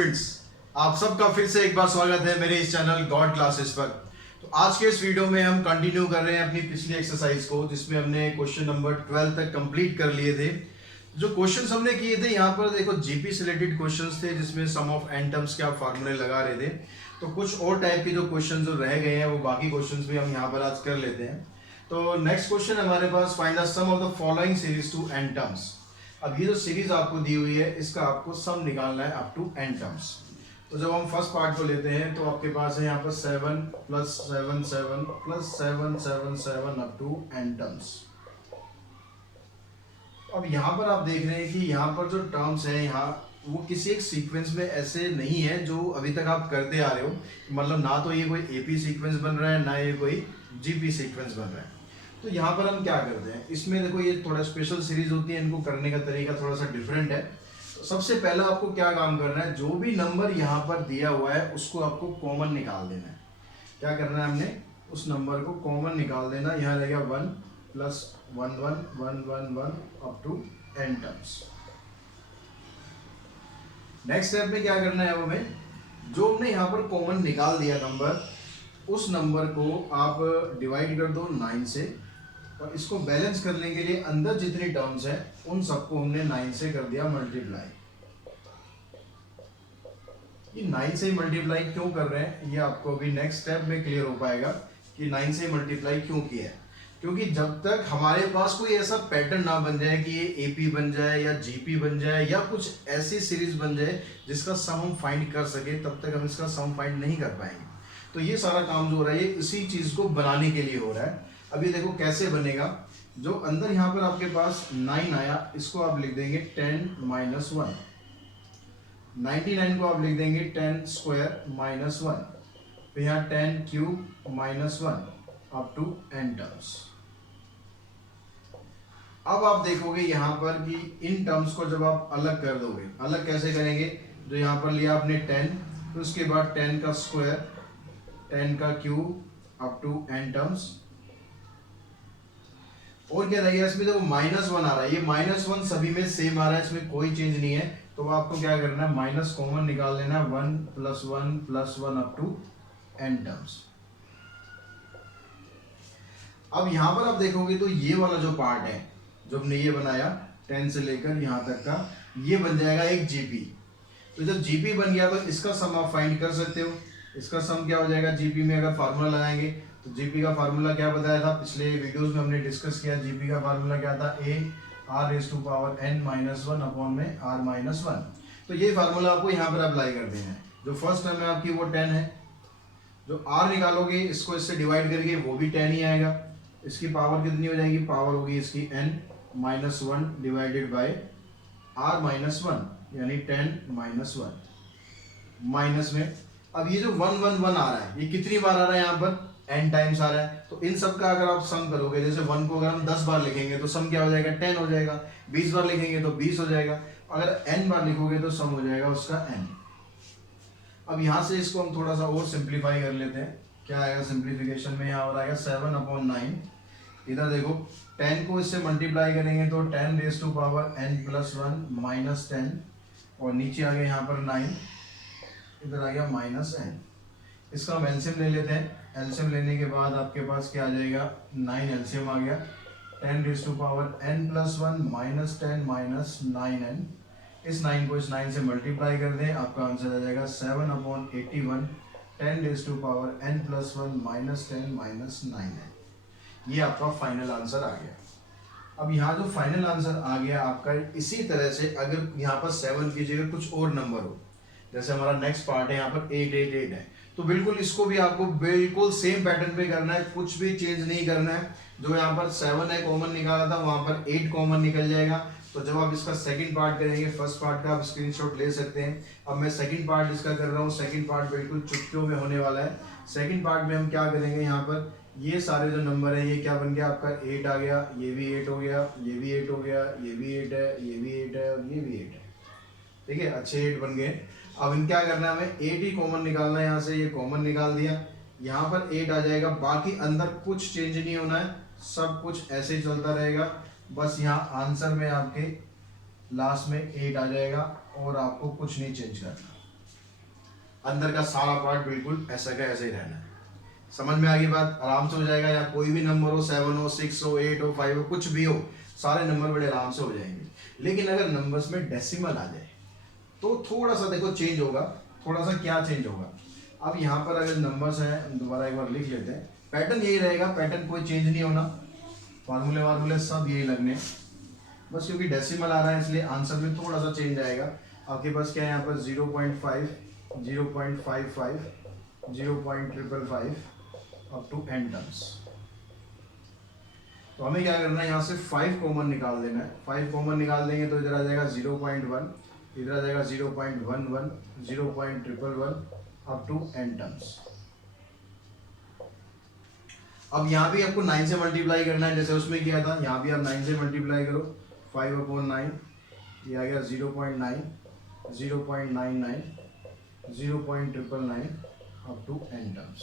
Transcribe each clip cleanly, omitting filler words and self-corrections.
Students, आप सबका फिर से एक बार स्वागत है मेरे इस चैनल गॉड क्लासेस पर। तो आज के इस वीडियो में हम कंटिन्यू कर रहे हैं अपनी पिछली एक्सरसाइज को, जिसमें हमने क्वेश्चन नंबर 12 तक कंप्लीट कर लिए थे। जो क्वेश्चंस हमने किए थे यहाँ पर देखो जीपी से रिलेटेड क्वेश्चंस थे, जिसमें सम ऑफ एन टर्म्स के आप फार्मूले लगा रहे थे। तो कुछ और टाइप के जो क्वेश्चन जो रह गए हैं वो बाकी क्वेश्चंस भी हम यहाँ पर आज कर लेते हैं। तो नेक्स्ट क्वेश्चन हमारे पास, find the sum of the following series to n terms. अब ये जो सीरीज आपको दी हुई है इसका आपको सम निकालना है अप टू एन टर्म्स। तो जब हम फर्स्ट पार्ट को लेते हैं तो आपके पास है यहाँ पर 7 + 7 7 + 7 7 7 अप टू एन टर्म्स। अब यहाँ पर आप देख रहे हैं कि यहाँ पर जो टर्म्स है यहाँ वो किसी एक सीक्वेंस में ऐसे नहीं है जो अभी तक आप करते आ रहे हो। मतलब ना तो ये कोई एपी सीक्वेंस बन रहा है, ना ये कोई जीपी सीक्वेंस बन रहा है। तो यहाँ पर हम क्या करते हैं, इसमें देखो ये थोड़ा स्पेशल सीरीज होती है, इनको करने का तरीका थोड़ा सा डिफरेंट है। तो सबसे पहला आपको क्या काम करना है, जो भी नंबर यहाँ पर दिया हुआ है उसको आपको कॉमन निकाल देना है। क्या करना है, हमने उस नंबर को कॉमन निकाल देना। यहाँ रहेगा 1 + 1 1 1 1 1 up to n terms. Next step में क्या करना है, हमें जो हमने यहाँ पर कॉमन निकाल दिया नंबर, उस नंबर को आप डिवाइड कर दो 9 से, और इसको बैलेंस करने के लिए अंदर जितनी टर्म्स है उन सबको हमने 9 से कर दिया मल्टीप्लाई। ये 9 से मल्टीप्लाई क्यों कर रहे हैं ये आपको अभी नेक्स्ट स्टेप में क्लियर हो पाएगा कि 9 से मल्टीप्लाई क्यों किया है। क्योंकि जब तक हमारे पास कोई ऐसा पैटर्न ना बन जाए कि ये एपी बन जाए या जीपी बन जाए या कुछ ऐसी सीरीज बन जाए जिसका सम हम फाइंड कर सके, तब तक हम इसका सम फाइंड नहीं कर पाएंगे। तो ये सारा काम जो हो रहा है ये इसी चीज को बनाने के लिए हो रहा है। अभी देखो कैसे बनेगा। जो अंदर यहाँ पर आपके पास 9 आया, इसको आप लिख देंगे 10 - 1। 99 को आप लिख देंगे 10² - 1। फिर यहाँ 10³ - 1 अप टू एन टर्म्स। अब आप देखोगे यहाँ पर कि इन टर्म्स को जब आप अलग कर दोगे, अलग कैसे करेंगे, जो यहाँ पर लिया आपने 10, तो उसके बाद 10 का स्क्वायर 10 का cube up to n terms. और क्या रहेगा इसमें, देखो -1 आ रहा है, ये -1 सभी में सेम आ रहा है, इसमें कोई चेंज नहीं है। तो आपको क्या करना है, माइनस कॉमन निकाल लेना, 1 + 1 + 1 अप टू एन टर्म्स। अब यहां पर आप देखोगे तो ये वाला जो पार्ट है जो हमने ये बनाया 10 से लेकर यहां तक का, ये बन जाएगा एक जीपी। तो जब जीपी बन गया तो इसका सम आप फाइंड कर सकते हो। इसका सम क्या हो जाएगा जीपी में, अगर फार्मूला लगाएंगे तो जीपी का फार्मूला क्या बताया था पिछले वीडियोस में हमने डिस्कस किया। जीपी का फार्मूला क्या था, a r⁻n−1/r-1। तो ये फार्मूला आपको यहाँ पर अप्लाई कर देना है। जो फर्स्ट टर्म है आपकी वो 10 है, जो r निकालोगे इसको इससे डिवाइड करके वो भी 10 ही आएगा। इसकी पावर कितनी हो जाएगी, पावर होगी इसकी n-1 डिवाइडेड बाय r-1, यानी 10 - 1 माइनस में। अब ये जो 1 1 1 आ रहा है, ये कितनी बार आ रहा है, यहाँ पर n टाइम्स आ रहा है। तो इन सब का अगर आप सम करोगे, जैसे 1 को अगर हम 10 बार लिखेंगे तो सम क्या हो जाएगा, 10 हो जाएगा। 20 बार लिखेंगे तो 20 हो जाएगा। अगर n बार लिखोगे तो सम हो जाएगा उसका n। अब यहाँ से इसको हम थोड़ा सा और सिंप्लीफाई कर लेते हैं। क्या आएगा सिंप्लीफिकेशन में, यहाँ और आएगा 7/9। इधर देखो 10 को इससे मल्टीप्लाई करेंगे तो 10⁻n+1 - 10, और नीचे आ गया यहाँ पर 9, इधर आ गया -n। इसका हम एलसीएम ले लेते हैं। एलसीएम लेने के बाद आपके पास क्या आ जाएगा, 9 एलसीएम आ गया। 10⁻n+1 - 10 - 9n। इस 9 को इस 9 से मल्टीप्लाई कर दें, आपका आंसर आ जाएगा 7/81। 10⁻n+1 - 10 - 9n। ये आपका फाइनल आंसर आ गया। अब यहाँ जो फाइनल आंसर आ गया आपका, इसी तरह से अगर यहाँ पर 7 की जगह कुछ और नंबर हो, जैसे हमारा नेक्स्ट पार्ट है यहाँ पर 888 है, तो बिल्कुल इसको भी आपको बिल्कुल सेम पैटर्न पे करना है, कुछ भी चेंज नहीं करना है। जो यहाँ पर 7 है कॉमन निकाला था, वहां पर 8 कॉमन निकल जाएगा। तो जब आप इसका सेकंड पार्ट करेंगे, फर्स्ट पार्ट का आप स्क्रीनशॉट ले सकते हैं। अब मैं सेकंड पार्ट इसका कर रहा हूँ। सेकंड पार्ट बिल्कुल चुटकियों में होने वाला है। सेकंड पार्ट में हम क्या करेंगे, यहाँ पर ये सारे जो नंबर है ये क्या बन गया आपका, 8 आ गया, ये भी 8 हो गया, ये भी 8 हो गया, ये भी 8 है, ये भी 8 है और ये भी 8 है। ठीक है, अच्छे 8 बन गए। अब इन क्या करना है, हमें 8 ही कॉमन निकालना है। यहाँ से ये कॉमन निकाल दिया, यहाँ पर 8 आ जाएगा। बाकी अंदर कुछ चेंज नहीं होना है, सब कुछ ऐसे ही चलता रहेगा। बस यहाँ आंसर में आपके लास्ट में 8 आ जाएगा और आपको कुछ नहीं चेंज करना। अंदर का सारा पार्ट बिल्कुल ऐसा का ऐसे ही रहना है। समझ में आ गई बात? आराम से हो जाएगा, या कोई भी नंबर हो, 7 हो, 6 हो, 8 हो, 5 हो, कुछ भी हो, सारे नंबर बड़े आराम से हो जाएंगे। लेकिन अगर नंबर्स में डेसिमल आ जाए तो थोड़ा सा देखो चेंज होगा। थोड़ा सा क्या चेंज होगा, अब यहाँ पर अगर नंबर्स हैं, दोबारा एक बार लिख लेते हैं, पैटर्न यही रहेगा, पैटर्न कोई चेंज नहीं होना, फार्मूले वार्मूले सब यही लगने, बस क्योंकि डेसिमल आ रहा है इसलिए आंसर में थोड़ा सा चेंज आएगा। आपके पास क्या है यहाँ पर 0.5, 0.55, 0.555 अप टू n टर्म्स। तो हमें क्या करना है, यहाँ से 5 कॉमन निकाल देना है। 5 कॉमन निकाल देंगे तो इधर आ जाएगा 0.1, इधर आ जाएगा 0.11, 0.111 अप टू n टर्म्स। अब यहाँ भी आपको 9 से मल्टीप्लाई करना है, जैसे उसमें किया था, यहाँ भी आप 9 से मल्टीप्लाई करो, 5/9, ये आ गया 0.9, 0.99, 0.999 अप टू n टर्म्स।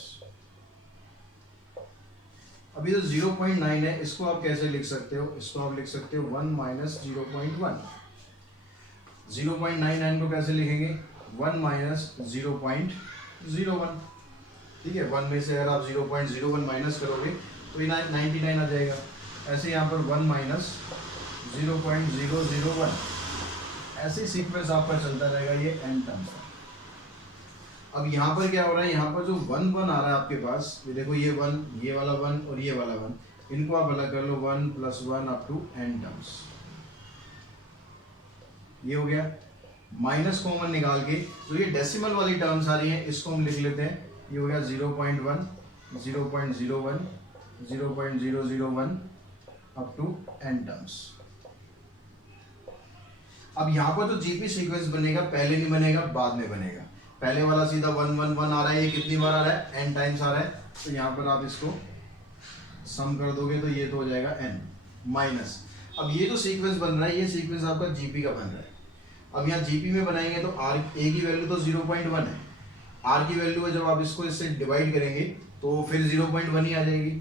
अभी जो 0.9 है इसको आप कैसे लिख सकते हो, इसको आप लिख सकते हो 1 माइनस 0.1। 0.99 को कैसे लिखेंगे, 1 माइनस 0.01। ठीक है, 1 में से अगर आप 0.01 माइनस करोगे तो ये 99 आ जाएगा। ऐसे यहाँ पर 1 माइनस 0.001, ऐसे ही सीक्वेंस आपका चलता रहेगा ये n टर्म्स। अब यहाँ पर क्या हो रहा है, यहाँ पर जो 1 1 आ रहा है आपके पास, ये देखो ये 1, ये वाला 1 और ये वाला 1, इनको आप अलग कर लो, 1 + 1 अप टू n टर्म्स। ये हो गया। माइनस कॉमन निकाल के तो ये डेसिमल वाली टर्म्स आ रही हैं, इसको हम लिख लेते हैं। ये हो गया 0.1, 0.01, 0.001 अप टू n टर्म्स। अब यहाँ पर जो जीपी सीक्वेंस बनेगा पहले नहीं बनेगा, बाद में बनेगा। पहले वाला सीधा 1 1 1 आ रहा है, ये कितनी बार आ रहा है, n टाइम्स आ रहा है, तो यहाँ पर आप इसको सम कर दोगे तो ये तो हो जाएगा n माइनस। अब ये जो सीक्वेंस बन रहा है ये सीक्वेंस आपका जीपी का बन रहा है। अब यहाँ जीपी में बनाएंगे तो r a की वैल्यू तो 0.1 है, r की वैल्यू है, जब आप इसको इससे डिवाइड करेंगे तो फिर 0.1 ही आ जाएगी।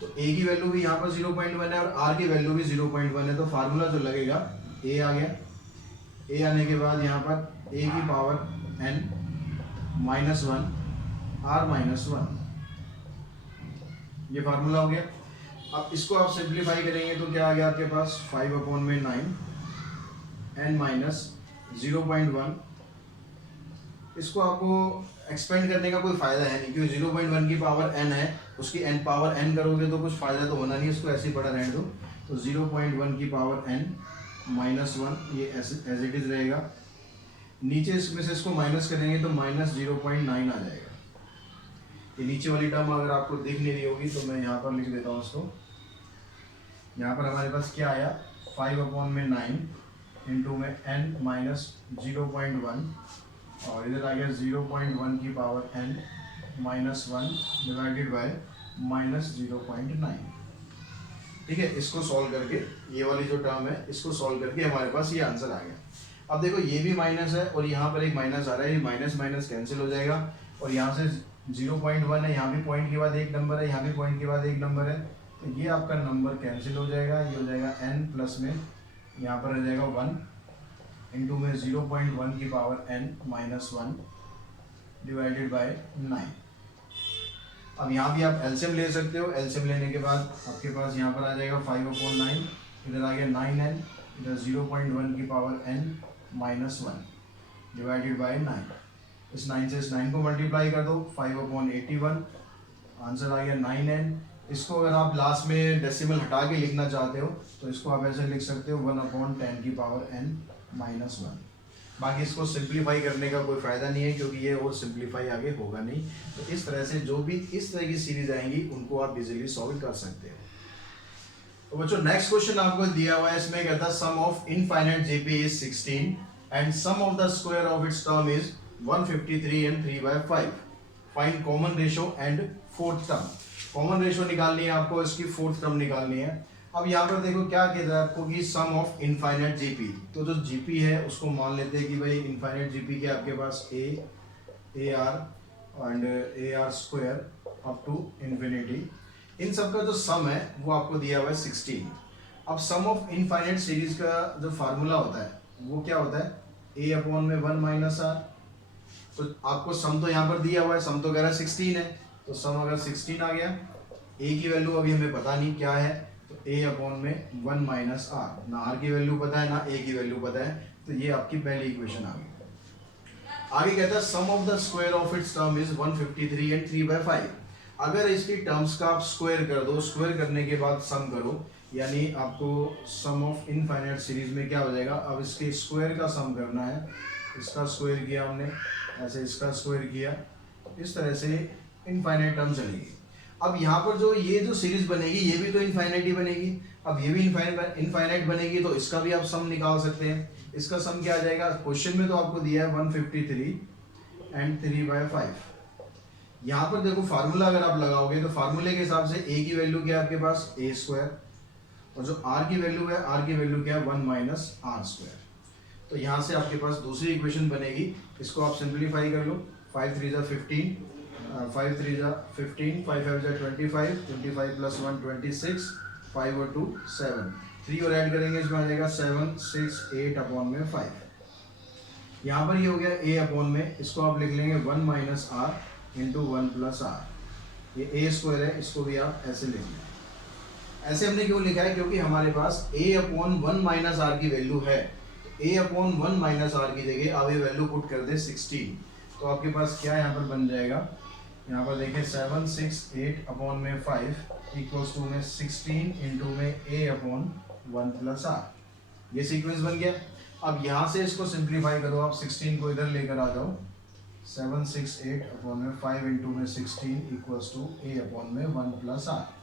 तो a की वैल्यू भी यहाँ पर 0.1 है और r की वैल्यू भी 0.1 है, तो फार्मूला जो लगेगा a आ गया। a आने के बाद यहाँ पर a की पावर n -1 r -1, ये फार्मूला हो गया। अब इसको आप सिंप्लीफाई करेंगे तो क्या आ गया आपके पास, 5/9 n माइनस 0.1। इसको आपको एक्सपेंड करने का कोई फायदा है नहीं, क्योंकि 0.1 की पावर n है, उसकी n पावर n करोगे तो कुछ फायदा तो होना नहीं, इसको ऐसे ही पड़ा रहने दो। तो 0.1 की पावर n -1 ये एज इट इज रहेगा। नीचे इसमें से इसको माइनस करेंगे तो -0.9 आ जाएगा। ये नीचे वाली टर्म अगर आपको दिख नहीं रही होगी तो मैं यहाँ पर लिख देता हूँ उसको। यहाँ पर हमारे पास क्या आया, 5/9 इंटू में n -0.1 और इधर आ गया 0.1 की पावर n -1 डिवाइडेड बाय -0.9। ठीक है, इसको सॉल्व करके ये वाली जो टर्म है इसको सॉल्व करके हमारे पास ये आंसर आ गया। अब देखो ये भी माइनस है और यहाँ पर एक माइनस आ रहा है, ये माइनस माइनस कैंसिल हो जाएगा और यहाँ से 0.1 है, यहाँ भी पॉइंट के बाद एक नंबर है, यहाँ भी पॉइंट के बाद एक नंबर है, तो ये आपका नंबर कैंसिल हो जाएगा। ये हो जाएगा n प्लस में यहाँ पर रह जाएगा 1 इंटू में 0.1 की पावर n -1 डिवाइडेड बाय 9। अब यहाँ भी आप एलसीएम ले सकते हो। एलसीएम लेने के बाद आपके पास यहाँ पर आ जाएगा 5/9, इधर आ गया 9n, इधर 0.1 की पावर n -1 डिवाइडेड बाय 9। इस 9 से इस 9 को मल्टीप्लाई कर दो, 5/81, आंसर आ गया 9n। इसको अगर आप लास्ट में डेसिमल हटा के लिखना चाहते हो तो इसको आप ऐसे लिख सकते हो 1/10 की पावर n -1। बाकी इसको सिंप्लीफाई करने का कोई फ़ायदा नहीं है, क्योंकि ये और सिंप्लीफाई आगे होगा नहीं। तो इस तरह से जो भी इस तरह की सीरीज आएंगी उनको आप इजीली सॉल्व कर सकते हो। तो बच्चों नेक्स्ट क्वेश्चन आपको दिया हुआ है, इसमें कहता है sum of infinite GP is 16 and sum of the square of its term is 153 and 3/5। Find common ratio and fourth term. Common ratio निकालनी है आपको, इसकी फोर्थ टर्म निकालनी है। अब यहाँ पर देखो क्या कहता है आपको कि सम ऑफ इनफाइनाइट जीपी। तो जो जीपी है उसको मान लेते हैं कि भाई इनफाइनाइट जीपी के आपके पास a r and a r square up to infinity. इन सब का जो सम है वो आपको दिया हुआ है 16। अब सम ऑफ इनफाइनाइट सीरीज का जो फार्मूला होता है वो क्या होता है, a/1 में 1 - r तो आपको सम तो यहाँ पर दिया हुआ है, सम तो कह रहा है 16 है, तो सम अगर 16 आ गया, ए की वैल्यू अभी हमें पता नहीं क्या है, तो ए अपॉन में 1 माइनस आर, ना आर की वैल्यू पता है ना ए की वैल्यू पता है, तो ये आपकी पहली इक्वेशन आ गई। आगे कहता है sum of the square of its term is 153 and 3/5। अगर इसकी टर्म्स का आप स्क्वायर कर दो, स्क्वायर करने के बाद सम करो, यानी आपको सम ऑफ इनफाइनाइट सीरीज में क्या हो जाएगा, अब इसके स्क्वायर का सम करना है, इसका स्क्वायर किया हमने, ऐसे इसका स्क्वायर किया, इस तरह से इनफाइनाइट टर्म चलेगी। अब यहाँ पर जो ये जो सीरीज बनेगी ये भी तो इनफाइनाइट ही बनेगी, अब ये भी इनफाइनाइट बनेगी, तो इसका भी आप सम निकाल सकते हैं। इसका सम क्या आ जाएगा, क्वेश्चन में तो आपको दिया है 153 एंड 3/5। यहाँ पर देखो फार्मूला अगर आप लगाओगे तो फार्मूले के हिसाब से ए की वैल्यू क्या है आपके पास, ए स्क्वायर, और जो आर की वैल्यू है, आर की वैल्यू क्या है 1 माइनस आर स्क्वायर। तो यहाँ से आपके पास दूसरी इक्वेशन बनेगी, इसको आप सिंप्लीफाई कर लो, 5 3 जा 15, 5 3 जा 15, 5 5 जा 25, 25 प्लस 1 26, 5 और 2 7, 3 और ऐड करेंगे इसमें आ जाएगा 7 6 8 अपॉन में 5। यहाँ पर ये हो गया ए अपॉन में, इसको आप लिख लेंगे 1 minus r into 1 plus r, ये ए स्क्वायर है, इसको भी आप ऐसे लिख लें। ऐसे हमने क्यों लिखा है, क्योंकि हमारे पास ए अपॉन 1 माइनस आर की वैल्यू है, ए अपॉन 1 माइनस आर की जगह अब ये वैल्यू पुट कर दे 16, तो आपके पास क्या यहाँ पर बन जाएगा, यहाँ पर देखिए 7 6 8 अपॉन में 5 इक्वल्स टू में 16 इंटू में ए अपॉन 1 प्लस आर, ये सीक्वेंस बन गया। अब यहाँ से इसको सिंप्लीफाई करो, आप 16 को इधर लेकर आ जाओ, 7 6 8 अपॉन में 5 इंटू में 16 इक्वल्स टू ए अपॉन में 1 प्लस आर।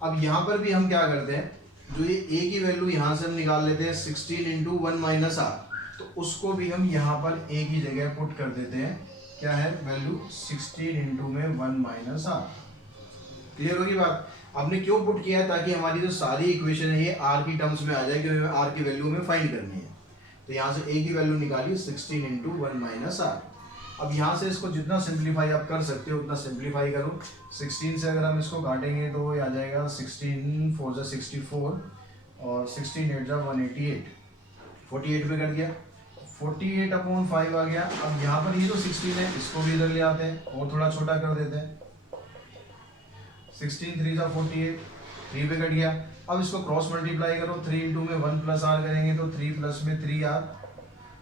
अब यहाँ पर भी हम क्या करते हैं, जो ये ए की वैल्यू यहाँ से हम निकाल लेते हैं 16 इंटू 1 माइनस आर, तो उसको भी हम यहाँ पर ए की जगह पुट कर देते हैं, क्या है वैल्यू 16 इंटू में 1 माइनस आर। क्लियर होगी बात। हमने क्यों पुट किया है, ताकि हमारी जो सारी इक्वेशन है ये आर की टर्म्स में आ जाए, क्योंकि हमें आर की वैल्यू में फाइंड करनी है। तो यहाँ से ए की वैल्यू निकाली 16 इंटू 1 माइनस आर। अब यहाँ से इसको जितना सिंप्लीफाई आप कर सकते हो उतना सिंप्लीफाई करो। 16 से अगर हम इसको काटेंगे तो ये आ जाएगा 16 4 जा 64 और 16 8 जा 188, 48 पे कट गया, 48 अपॉन 5 आ गया। अब यहाँ पर ये जो 16 है इसको भी इधर ले आते हैं और थोड़ा छोटा कर देते हैं, 16 3 जा 48, 3 पे कट गया। अब इसको क्रॉस मल्टीप्लाई करो, 3 इंटू में 1 प्लस आर करेंगे तो 3 प्लस में 3 आर,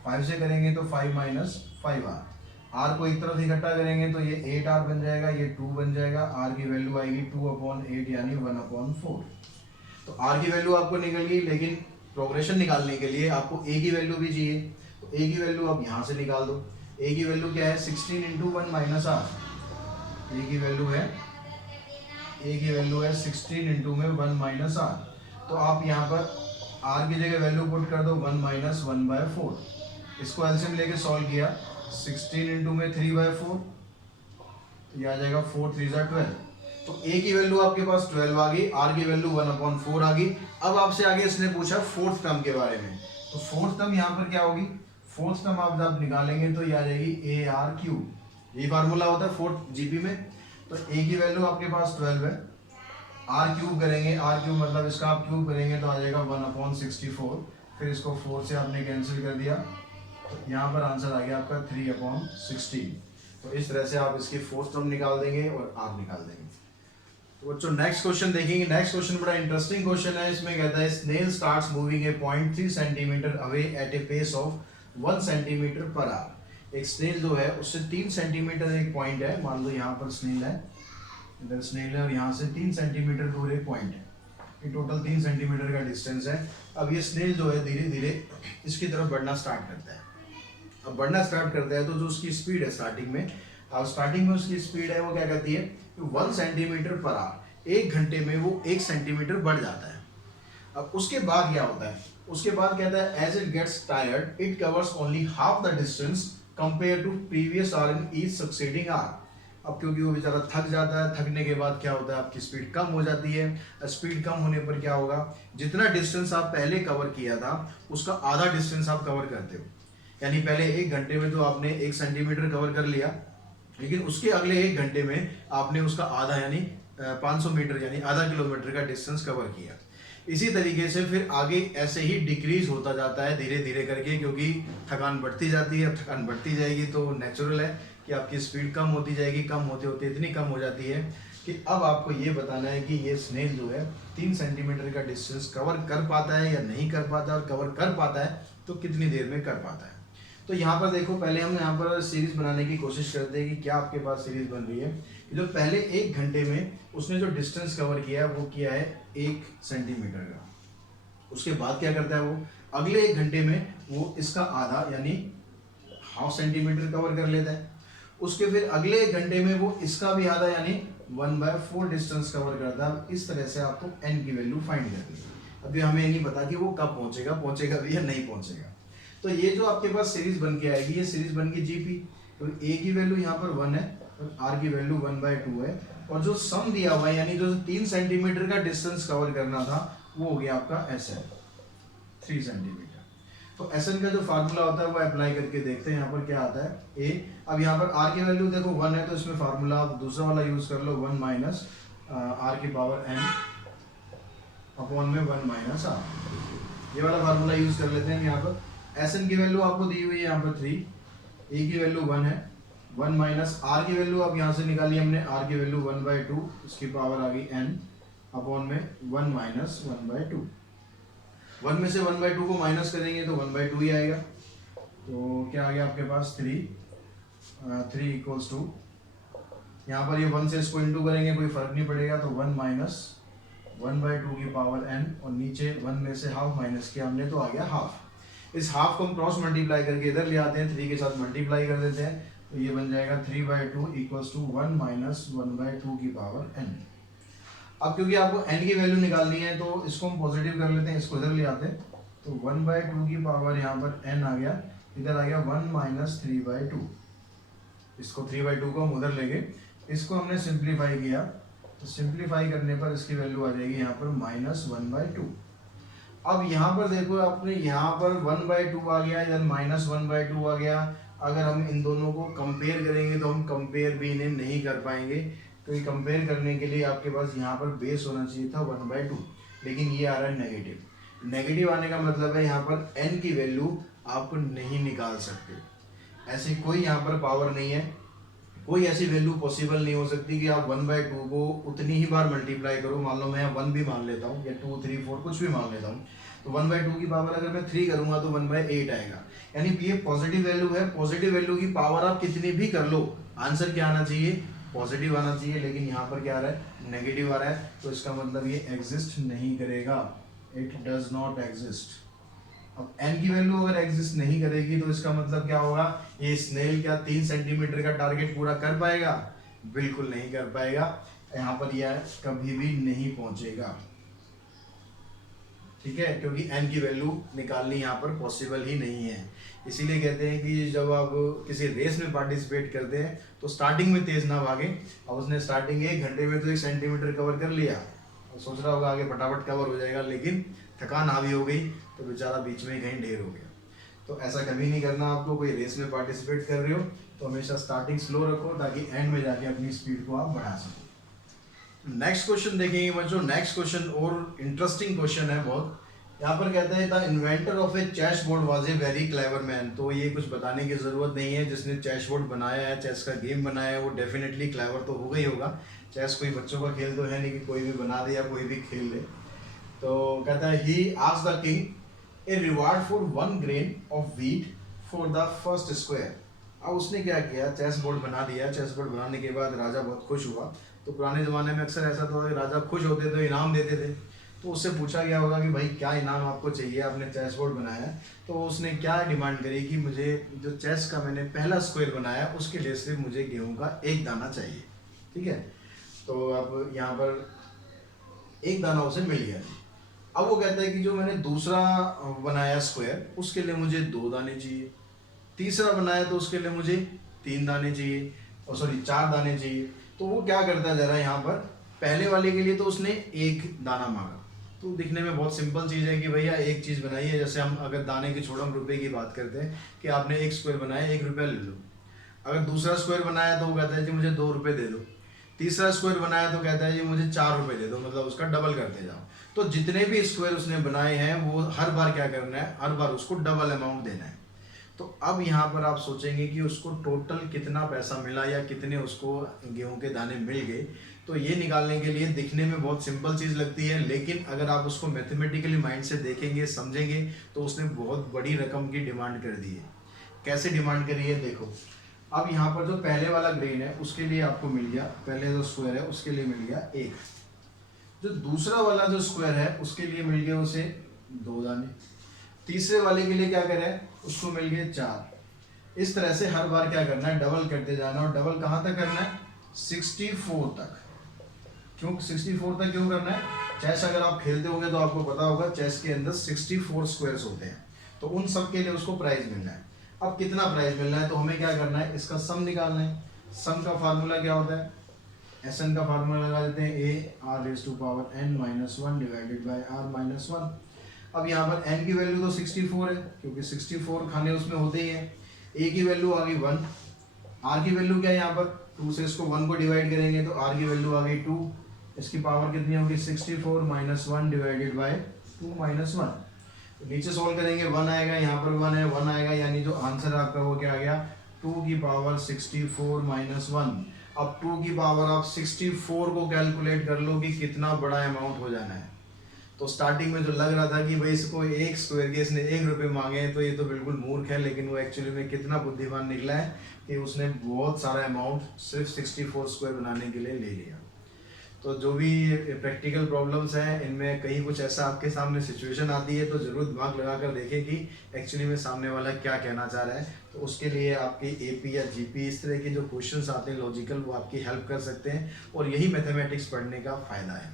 5 से करेंगे तो 5 माइनस 5 आर, आर को एक तरफ इकट्ठा करेंगे तो ये 8 आर बन जाएगा, ये 2 बन जाएगा, आर की वैल्यू आएगी 2 अपॉन 8 यानी 1 अपॉन 4। तो आर की वैल्यू आपको निकल गई, लेकिन प्रोग्रेशन निकालने के लिए आपको ए की वैल्यू भी चाहिए, तो ए की वैल्यू आप यहाँ से निकाल दो। ए की वैल्यू क्या है 16 इंटू 1 माइनस आर, ए की वैल्यू है 16 इंटू में 1 माइनस आर। तो आप यहाँ पर आर की जगह वैल्यू पुट कर दो 1 माइनस 1/4, इसको एलसीएम लेके सॉल्व किया, 16 इंटू में 3/4, तो यह आ जाएगा 4 3 जा 12। तो ए की वैल्यू आपके पास 12 आ गई, आर की वैल्यू 1/4 आ गई। अब आपसे आगे इसने पूछा फोर्थ टर्म के बारे में, तो फोर्थ टर्म यहाँ पर क्या होगी, फोर्थ टर्म आप जब निकालेंगे तो ये आ जाएगी ए आर क्यूब, ये फार्मूला होता है फोर्थ जीपी में। तो ए की वैल्यू आपके पास 12 है, आर क्यूब करेंगे, आर क्यूब मतलब इसका आप क्यूब करेंगे तो आ जाएगा 1/64, फिर इसको 4 से आपने कैंसिल कर दिया, तो यहाँ पर आंसर आ गया आपका 3/16। तो इस तरह से आप इसकी फोर्थ टर्म निकाल देंगे और आर निकाल देंगे। तो बच्चों नेक्स्ट क्वेश्चन देखेंगे। नेक्स्ट क्वेश्चन बड़ा इंटरेस्टिंग क्वेश्चन है। इसमें कहता है snail starts moving a 0.3 centimetre away at a pace of 1 centimetre per hour. एक स्नेल जो है उससे 3 सेंटीमीटर एक पॉइंट है, मान लो यहाँ पर स्नेल है, इधर स्नेल है और यहाँ से 3 सेंटीमीटर दूर एक पॉइंट है, ये टोटल 3 सेंटीमीटर का डिस्टेंस है। अब ये स्नेल जो है धीरे धीरे इसकी तरफ बढ़ना स्टार्ट करता है। अब बढ़ना स्टार्ट करता है तो जो उसकी स्पीड है स्टार्टिंग में, अब स्टार्टिंग में उसकी स्पीड है वो क्या कहती है 1 सेंटीमीटर पर आवर, 1 घंटे में वो 1 सेंटीमीटर बढ़ जाता है। अब उसके बाद क्या होता है, उसके बाद कहता है as it gets tired it covers only half the distance compare to previous hour in each succeeding hour. अब क्योंकि वो बेचारा थक जाता है, थकने के बाद क्या होता है आपकी स्पीड कम हो जाती है। स्पीड कम होने पर क्या होगा, जितना डिस्टेंस आप पहले कवर किया था उसका आधा डिस्टेंस आप कवर करते हो, यानी पहले 1 घंटे में तो आपने 1 सेंटीमीटर कवर कर लिया, लेकिन उसके अगले 1 घंटे में आपने उसका आधा यानी 500 मीटर यानी आधा किलोमीटर का डिस्टेंस कवर किया। इसी तरीके से फिर आगे ऐसे ही डिक्रीज होता जाता है धीरे धीरे करके, क्योंकि थकान बढ़ती जाती है। थकान बढ़ती जाएगी तो नेचुरल है कि आपकी स्पीड कम होती जाएगी, कम होते होते इतनी कम हो जाती है कि अब आपको ये बताना है कि ये स्नेल जो है 3 सेंटीमीटर का डिस्टेंस कवर कर पाता है या नहीं कर पाता, और कवर कर पाता है तो कितनी देर में कर पाता है। तो यहाँ पर देखो, पहले हम यहाँ पर सीरीज बनाने की कोशिश करते हैं कि क्या आपके पास सीरीज बन रही है। जो पहले 1 घंटे में उसने जो डिस्टेंस कवर किया है वो किया है 1 सेंटीमीटर का। उसके बाद क्या करता है वो, अगले 1 घंटे में वो इसका आधा यानी ½ सेंटीमीटर कवर कर लेता है। उसके फिर अगले 1 घंटे में वो इसका भी आधा यानी 1/4 डिस्टेंस कवर करता है। इस तरह से आपको n की वैल्यू फाइंड करनी है। अभी हमें नहीं पता कि वो कब पहुंचेगा, पहुंचेगा भी या नहीं पहुंचेगा। तो ये जो आपके पास सीरीज बन के आएगी, ये सीरीज बन के जीपी, तो a की वैल्यू यहाँ पर 1 है और r की वैल्यू 1/2 है, और जो सम दिया हुआ है यानी जो 3 सेंटीमीटर का डिस्टेंस कवर करना था वो हो गया आपका SN 3 सेंटीमीटर। तो SN का जो फार्मूला होता है वो अप्लाई करके देखते हैं यहाँ पर क्या आता है। a, अब यहाँ पर r की वैल्यू देखो 1 है तो इसमें फार्मूला आप दूसरा वाला यूज कर लो, 1 माइनस r की पावर n अपॉन में 1 माइनस r, ये वाला फार्मूला यूज कर लेते हैं। यहाँ पर SN की वैल्यू आपको दी हुई है यहाँ पर 3, a की वैल्यू 1 है, 1 माइनस r की वैल्यू अब यहाँ से निकाली हमने, r की वैल्यू 1/2, इसकी पावर आ गई n अपॉन में 1 माइनस 1/2। 1 में से 1/2 को माइनस करेंगे तो 1/2 ही आएगा। तो क्या आ गया आपके पास 3 इक्वल्स टू, यहाँ पर ये 1 से इसको इंटू करेंगे कोई फर्क नहीं पड़ेगा, तो 1 माइनस 1/2 की पावर n, और नीचे 1 में से हाफ माइनस किया हमने तो आ गया हाफ। इस हाफ को हम क्रॉस मल्टीप्लाई करके इधर ले आते हैं, 3 के साथ मल्टीप्लाई कर देते हैं, तो ये बन जाएगा 3/2 इक्वल्स टू 1 माइनस 1/2 की पावर n। अब क्योंकि आपको n की वैल्यू निकालनी है तो इसको हम पॉजिटिव कर लेते हैं, इसको इधर ले आते हैं, तो 1/2 की पावर यहाँ पर n आ गया, इधर आ गया 1 माइनस 3/2, इसको 3/2 को हम उधर ले गए, इसको हमने सिंप्लीफाई किया, तो सिंप्लीफाई करने पर इसकी वैल्यू आ जाएगी यहाँ पर -1/2। अब यहाँ पर देखो आपने यहाँ पर 1/2 आ गया, इधर -1/2 आ गया। अगर हम इन दोनों को कंपेयर करेंगे तो हम कंपेयर भी इन्हें नहीं कर पाएंगे, क्योंकि कंपेयर करने के लिए आपके पास यहाँ पर बेस होना चाहिए था 1/2, लेकिन ये आ रहा है नेगेटिव। नेगेटिव आने का मतलब है यहाँ पर n की वैल्यू आप नहीं निकाल सकते, ऐसी कोई यहाँ पर पावर नहीं है, कोई ऐसी वैल्यू पॉसिबल नहीं हो सकती कि आप 1/2 को उतनी ही बार मल्टीप्लाई करो। मान लो मैं 1 भी मान लेता हूँ या 2, 3, 4 कुछ भी मान लेता हूँ, तो 1/2 की पावर अगर मैं 3 करूँगा तो 1/8 आएगा, यानी ये पॉजिटिव वैल्यू है। पॉजिटिव वैल्यू की पावर आप कितनी भी कर लो, आंसर क्या आना चाहिए, पॉजिटिव आना चाहिए, लेकिन यहाँ पर क्या आ रहा है, नेगेटिव आ रहा है, तो इसका मतलब ये एग्जिस्ट नहीं करेगा, इट डज नॉट एग्जिस्ट। अब n की वैल्यू अगर एग्जिस्ट नहीं करेगी तो इसका मतलब क्या होगा, ये स्नेल क्या 3 सेंटीमीटर का टारगेट पूरा कर पाएगा, बिल्कुल नहीं कर पाएगा, यहाँ पर यह कभी भी नहीं पहुंचेगा, ठीक है, क्योंकि n की वैल्यू निकालनी यहाँ पर पॉसिबल ही नहीं है। इसीलिए कहते हैं कि जब आप किसी रेस में पार्टिसिपेट करते हैं तो स्टार्टिंग में तेज ना भागें। अब उसने स्टार्टिंग 1 घंटे में तो 1 सेंटीमीटर कवर कर लिया और सोच रहा होगा आगे फटाफट कवर हो जाएगा, लेकिन थकान हावी हो गई तो बेचारा बीच में ही कहीं ढेर हो गया। तो ऐसा कभी नहीं करना आपको, कोई रेस में पार्टिसिपेट कर रहे हो तो हमेशा स्टार्टिंग स्लो रखो ताकि एंड में जाके अपनी स्पीड को आप बढ़ा सको। नेक्स्ट क्वेश्चन देखेंगे बच्चों। नेक्स्ट क्वेश्चन और इंटरेस्टिंग क्वेश्चन है बहुत। यहाँ पर कहते हैं the inventor of a chess board was a very clever man. तो ये कुछ बताने की जरूरत नहीं है, जिसने चेस बोर्ड बनाया है, चेस का गेम बनाया है, वो डेफिनेटली क्लेवर तो होगा ही होगा। चेस कोई बच्चों का खेल तो है नहीं कि कोई भी बना दे या कोई भी खेल ले। तो कहता है he asked the king a reward for 1 grain of wheat for the first square. अब उसने क्या किया, चेस बोर्ड बना दिया। चेस बोर्ड बनाने के बाद राजा बहुत खुश हुआ। तो पुराने ज़माने में अक्सर ऐसा तो राजा खुश होते तो इनाम देते थे। तो उससे पूछा गया होगा कि भाई क्या इनाम आपको चाहिए, आपने चेस बोर्ड बनाया। तो उसने क्या डिमांड करी कि मुझे जो चेस का मैंने पहला स्क्वायर बनाया उसके लिए सिर्फ मुझे गेहूं का 1 दाना चाहिए, ठीक है। तो अब यहाँ पर 1 दाना उसे मिल गया। अब वो कहता है कि जो मैंने दूसरा बनाया स्क्वायर उसके लिए मुझे 2 दाने चाहिए, तीसरा बनाया तो उसके लिए मुझे 3 दाने चाहिए, और सॉरी 4 दाने चाहिए। तो वो क्या करता है जरा, यहाँ पर पहले वाले के लिए तो उसने 1 दाना मांगा। तो दिखने में बहुत सिंपल चीज़ है कि भैया एक चीज़ बनाई है। जैसे हम अगर दाने की छोड़ हम रुपए की बात करते हैं कि आपने 1 स्क्वायर बनाया, 1 रुपया ले लो। अगर दूसरा स्क्वायर बनाया तो वो कहता है जी मुझे 2 रुपये दे दो। तीसरा स्क्वायर बनाया तो कहता है जी मुझे 4 रुपये दे दो, मतलब उसका डबल करते जाओ। तो जितने भी स्क्वायर उसने बनाए हैं वो हर बार क्या करना है, हर बार उसको डबल अमाउंट देना है। तो अब यहाँ पर आप सोचेंगे कि उसको टोटल कितना पैसा मिला या कितने उसको गेहूं के दाने मिल गए। तो ये निकालने के लिए दिखने में बहुत सिंपल चीज़ लगती है, लेकिन अगर आप उसको मैथमेटिकली माइंड से देखेंगे समझेंगे तो उसने बहुत बड़ी रकम की डिमांड कर दी है। कैसे डिमांड करी है देखो। अब यहाँ पर जो पहले वाला ग्रेन है उसके लिए आपको मिल गया, पहले जो स्क्वायर है उसके लिए मिल गया 1। जो दूसरा वाला जो स्क्वायर है उसके लिए मिल गए उसे 2 दाने। तीसरे वाले के लिए क्या करें, उसको मिल गए 4। इस तरह से हर बार क्या करना है, डबल करते जाना। और डबल कहाँ तक करना है, 64 तक। क्यों 64 तक क्यों करना है, चेस अगर आप खेलते होंगे तो आपको पता होगा चेस के अंदर 64 स्क्वायर्स होते हैं, तो उन सब के लिए उसको प्राइज मिलना है। अब कितना प्राइज मिलना है, तो हमें क्या करना है, इसका सम निकालना है। सम का फार्मूला क्या होता है, एस एन का फार्मूला लगा देते हैं, a r raise to power n minus 1 divided by r minus 1। अब यहाँ पर n की वैल्यू तो 64 है, क्योंकि 64 खाने उसमें होते ही हैं। a की वैल्यू आ गई 1, r की वैल्यू क्या है, यहाँ पर 2 से इसको 1 को डिवाइड करेंगे तो r की वैल्यू आ गई 2। इसकी पावर कितनी होगी, 64 माइनस 1 डिवाइडेड बाई 2 माइनस 1। तो नीचे सॉल्व करेंगे 1 आएगा, यहाँ पर 1 है, 1 आएगा, यानी जो आंसर आपका वो क्या आ गया, 2 की पावर 64 माइनस 1। अब 2 की पावर आप 64 को कैलकुलेट कर लो कि कितना बड़ा अमाउंट हो जाना है। तो स्टार्टिंग में जो लग रहा था कि भाई इसको एक स्क्वायर के इसने 1 रुपये मांगे हैं तो ये तो बिल्कुल मूर्ख है, लेकिन वो एक्चुअली में कितना बुद्धिमान निकला है कि उसने बहुत सारा अमाउंट सिर्फ 64 स्क्वायर बनाने के लिए ले लिया। तो जो भी प्रैक्टिकल प्रॉब्लम्स हैं इनमें कहीं कुछ ऐसा आपके सामने सिचुएशन आती है तो ज़रूर दिमाग लगा कर देखें कि एक्चुअली में सामने वाला क्या कहना चाह रहा है। तो उसके लिए आपकी एपी या जीपी इस तरह के जो क्वेश्चंस आते हैं लॉजिकल, वो आपकी हेल्प कर सकते हैं और यही मैथमेटिक्स पढ़ने का फ़ायदा है।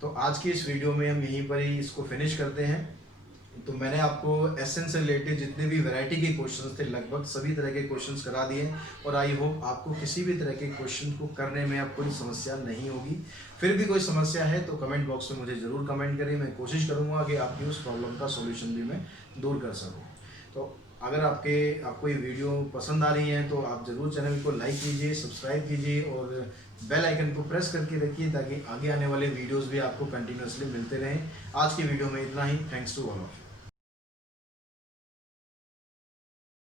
तो आज की इस वीडियो में हम यहीं पर ही इसको फिनिश करते हैं। तो मैंने आपको एसएन से रिलेटेड जितने भी वैरायटी के क्वेश्चंस थे लगभग सभी तरह के क्वेश्चंस करा दिए और आई होप आपको किसी भी तरह के क्वेश्चन को करने में अब कोई समस्या नहीं होगी। फिर भी कोई समस्या है तो कमेंट बॉक्स में मुझे ज़रूर कमेंट करें, मैं कोशिश करूँगा कि आपकी उस प्रॉब्लम का सोल्यूशन भी मैं दूर कर सकूँ। तो अगर आपको ये वीडियो पसंद आ रही है तो आप ज़रूर चैनल को लाइक कीजिए, सब्सक्राइब कीजिए और बेल आइकन को प्रेस करके रखिए ताकि आगे आने वाले वीडियोस भी आपको कंटिन्यूअसली मिलते रहें। आज की वीडियो में इतना ही। Thanks to all of you.